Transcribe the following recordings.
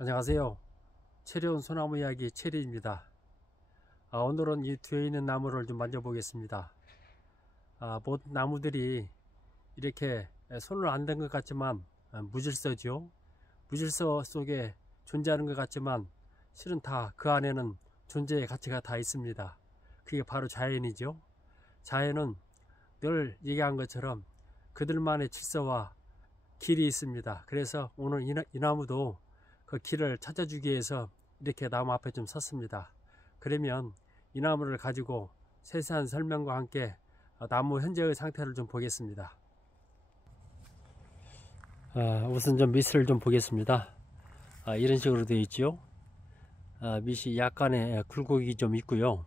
안녕하세요. 체리온 소나무 이야기 체리입니다. 오늘은 이 뒤에 있는 나무를 좀 만져보겠습니다. 모든 나무들이 이렇게 손을 안 댄 것 같지만 무질서죠. 무질서 속에 존재하는 것 같지만 실은 다 그 안에는 존재의 가치가 다 있습니다. 그게 바로 자연이죠. 자연은 늘 얘기한 것처럼 그들만의 질서와 길이 있습니다. 그래서 오늘 이 나무도 그 길을 찾아주기 위해서 이렇게 나무 앞에 좀 섰습니다. 그러면 이 나무를 가지고 세세한 설명과 함께 나무 현재의 상태를 좀 보겠습니다. 우선 좀 밑을 좀 보겠습니다. 이런 식으로 되어 있죠. 밑이 약간의 굴곡이 좀 있고요.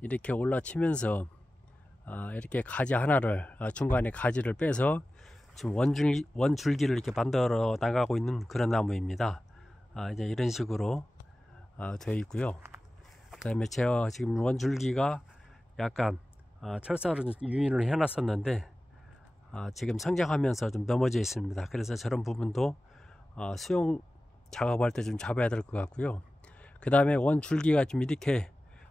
이렇게 올라치면서 이렇게 가지 하나를 중간에 가지를 빼서 지금 원줄기를 이렇게 만들어 나가고 있는 그런 나무입니다. 이제 이런 식으로 되어 있고요. 그 다음에 제가 지금 원줄기가 약간 철사로 좀 유인을 해놨었는데 지금 성장하면서 좀 넘어져 있습니다. 그래서 저런 부분도 수용 작업할 때 좀 잡아야 될 것 같고요. 그 다음에 원줄기가 좀 이렇게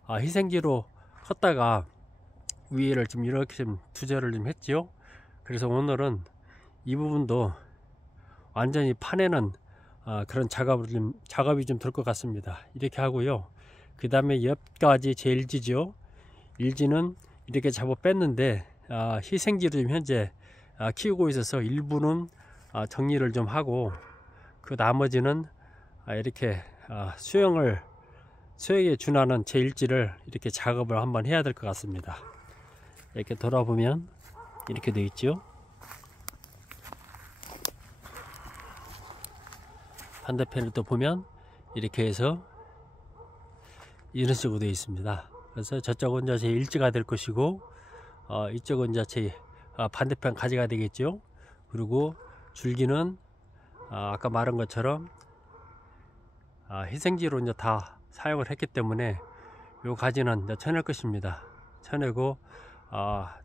희생기로 컸다가 위에를 좀 이렇게 좀 투저를 좀 했죠. 그래서 오늘은 이 부분도 완전히 파내는 그런 작업이 좀 될 것 같습니다. 이렇게 하고요. 그 다음에 옆까지 제 일지죠. 일지는 이렇게 잡아 뺐는데 희생지를 지금 현재 키우고 있어서 일부는 정리를 좀 하고 그 나머지는 이렇게 수영에 준하는 제 일지를 이렇게 작업을 한번 해야 될 것 같습니다. 이렇게 돌아보면 이렇게 되어 있죠. 반대편을 또 보면 이렇게 해서 이런 식으로 되어 있습니다. 그래서 저쪽은 이제 제 일지가 될 것이고 이쪽은 이제 제 반대편 가지가 되겠죠. 그리고 줄기는 아까 말한 것처럼 희생지로 이제 다 사용을 했기 때문에 요 가지는 이제 쳐낼 것입니다. 쳐내고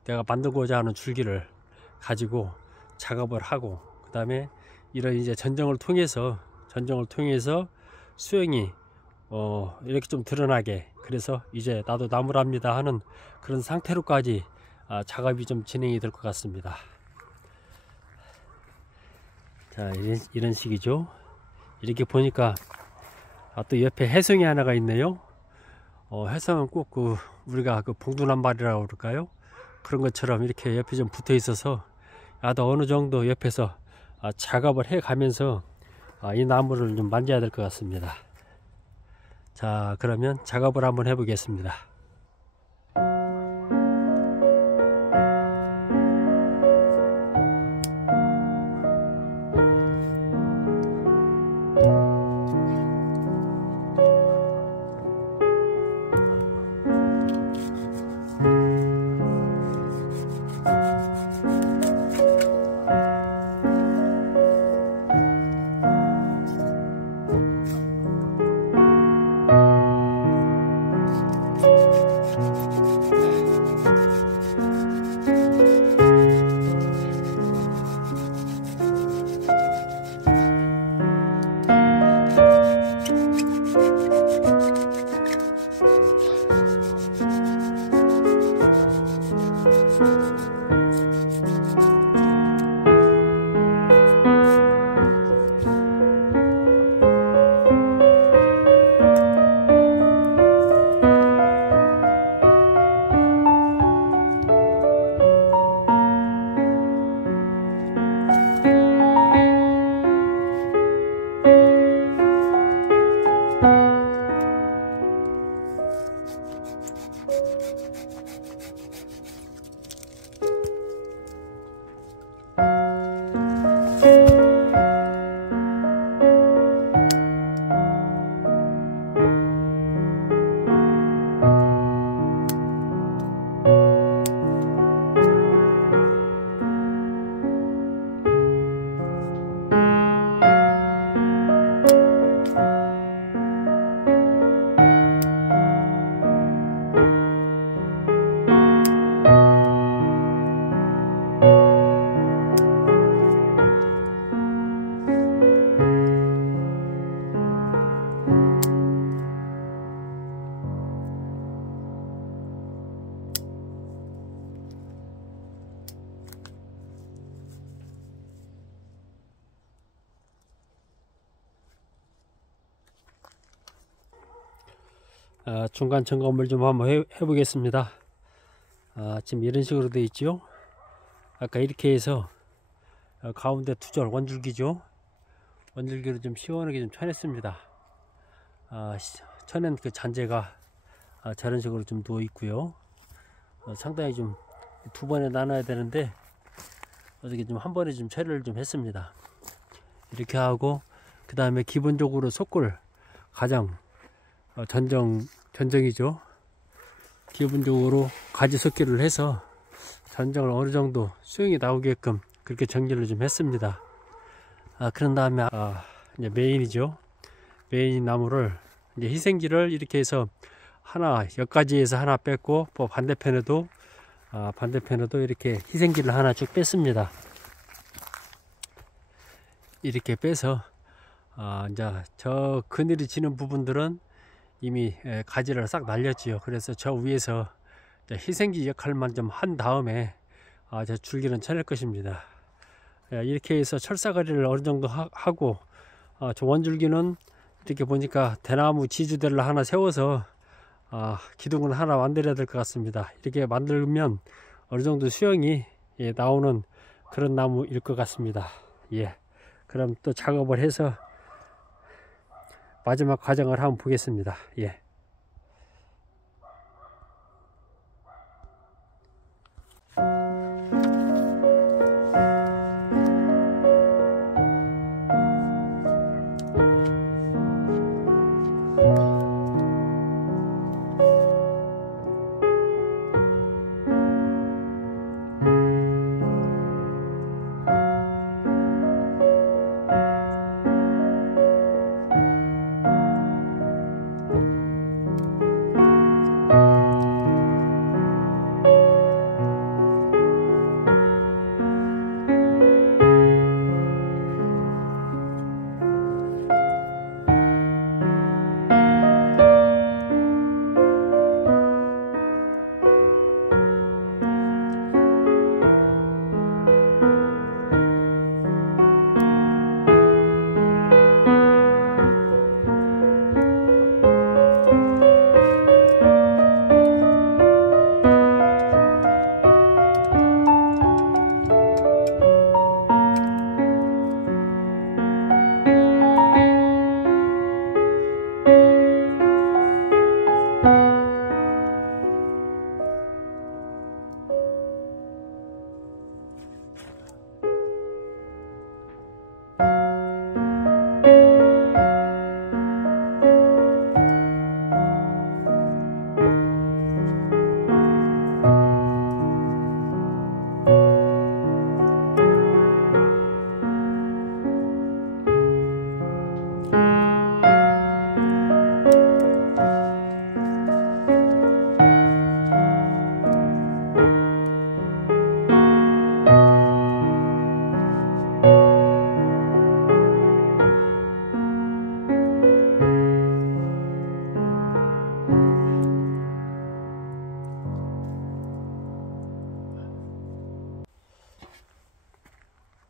내가 만들고자 하는 줄기를 가지고 작업을 하고 그 다음에 이런 이제 전정을 통해서 수영이 이렇게 좀 드러나게, 그래서 이제 나도 나무랍니다 하는 그런 상태로까지 작업이 좀 진행이 될 것 같습니다. 자, 이런 식이죠. 이렇게 보니까 또 옆에 해성이 하나가 있네요. 해성은 꼭 우리가 봉두나무이라고 그럴까요? 그런 것처럼 이렇게 옆에 좀 붙어 있어서 나도 어느 정도 옆에서 작업을 해 가면서 이 나무를 좀 만져야 될 것 같습니다. 자, 그러면 작업을 한번 해 보겠습니다. 중간 점검을 좀 한번 해보겠습니다. 지금 이런 식으로 되어 있죠. 아까 이렇게 해서 가운데 투절 원줄기죠. 원줄기로 좀 시원하게 좀 쳐냈습니다. 쳐낸 그 잔재가 저런 식으로 좀 누워 있고요. 상당히 좀 두 번에 나눠야 되는데 어떻게 좀 한 번에 좀 처리를 좀 했습니다. 이렇게 하고 그 다음에 기본적으로 속골 가장 전정이죠. 기본적으로 가지 섞기를 해서 전정을 어느 정도 수영이 나오게끔 그렇게 정리를 좀 했습니다. 그런 다음에 이제 메인이죠. 메인 나무를 이제 희생지를 이렇게 해서 하나 여기까지에서 하나 뺐고 반대편에도 이렇게 희생지를 하나 쭉 뺐습니다. 이렇게 빼서 이제 저 그늘이 지는 부분들은 이미 가지를 싹 날렸지요. 그래서 저 위에서 희생지 역할만 좀 한 다음에 저 줄기는 쳐낼 것입니다. 이렇게 해서 철사거리를 어느 정도 하고 저 원줄기는 이렇게 보니까 대나무 지주대를 하나 세워서 기둥을 하나 만들어야 될 것 같습니다. 이렇게 만들면 어느 정도 수영이 나오는 그런 나무일 것 같습니다. 그럼 또 작업을 해서 마지막 과정을 한번 보겠습니다.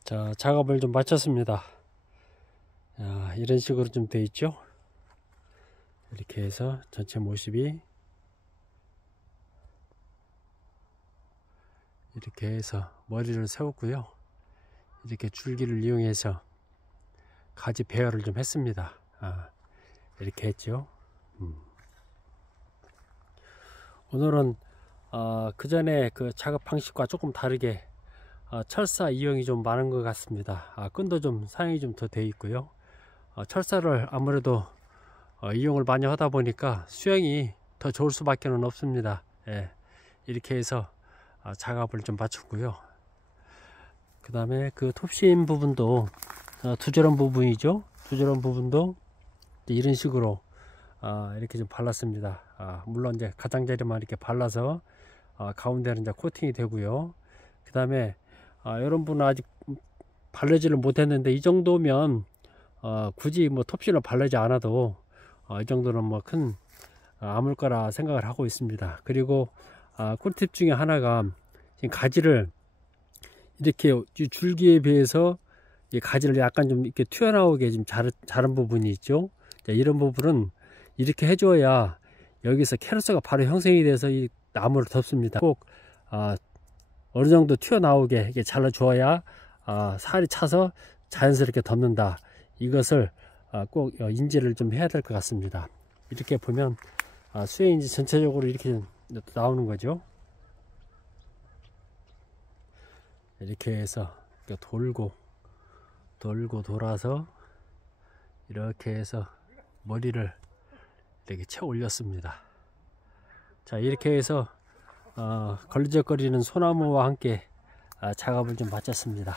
자, 작업을 좀 마쳤습니다. 이런 식으로 좀 되어 있죠. 이렇게 해서 전체 모습이 이렇게 해서 머리를 세웠고요. 이렇게 줄기를 이용해서 가지 배열을 좀 했습니다. 이렇게 했죠. 오늘은 그 전에 그 작업 방식과 조금 다르게 철사 이용이 좀 많은 것 같습니다. 끈도 좀 사용이 좀 더 되어 있고요. 철사를 아무래도 이용을 많이 하다 보니까 수영이 더 좋을 수밖에 없습니다. 이렇게 해서 작업을 좀 마쳤고요. 그 다음에 그 톱심 부분도 두저런 부분이죠. 두저런 부분도 이런 식으로 이렇게 좀 발랐습니다. 물론 이제 가장자리만 이렇게 발라서 가운데는 이제 코팅이 되고요. 그 다음에 이런 분은 아직 바르지를 못했는데 이 정도면 굳이 뭐 톱실을 바르지 않아도 이 정도는 뭐 큰 아물 거라 생각을 하고 있습니다. 그리고 꿀팁 중에 하나가 지금 가지를 이렇게 줄기에 비해서 이 가지를 약간 좀 이렇게 튀어나오게 좀 자른 부분이 있죠. 이런 부분은 이렇게 해줘야 여기서 캐로스가 바로 형성이 돼서 이 나무를 덮습니다. 꼭 어느 정도 튀어나오게 이렇게 잘라 주어야 살이 차서 자연스럽게 덮는다. 이것을 꼭 인지를 좀 해야 될 것 같습니다. 이렇게 보면 수혜인지 전체적으로 이렇게 나오는 거죠. 이렇게 해서 돌고 돌아서 이렇게 해서 머리를 이렇게 채 올렸습니다. 자, 이렇게 해서 걸리적거리는 소나무와 함께 작업을 좀 마쳤습니다.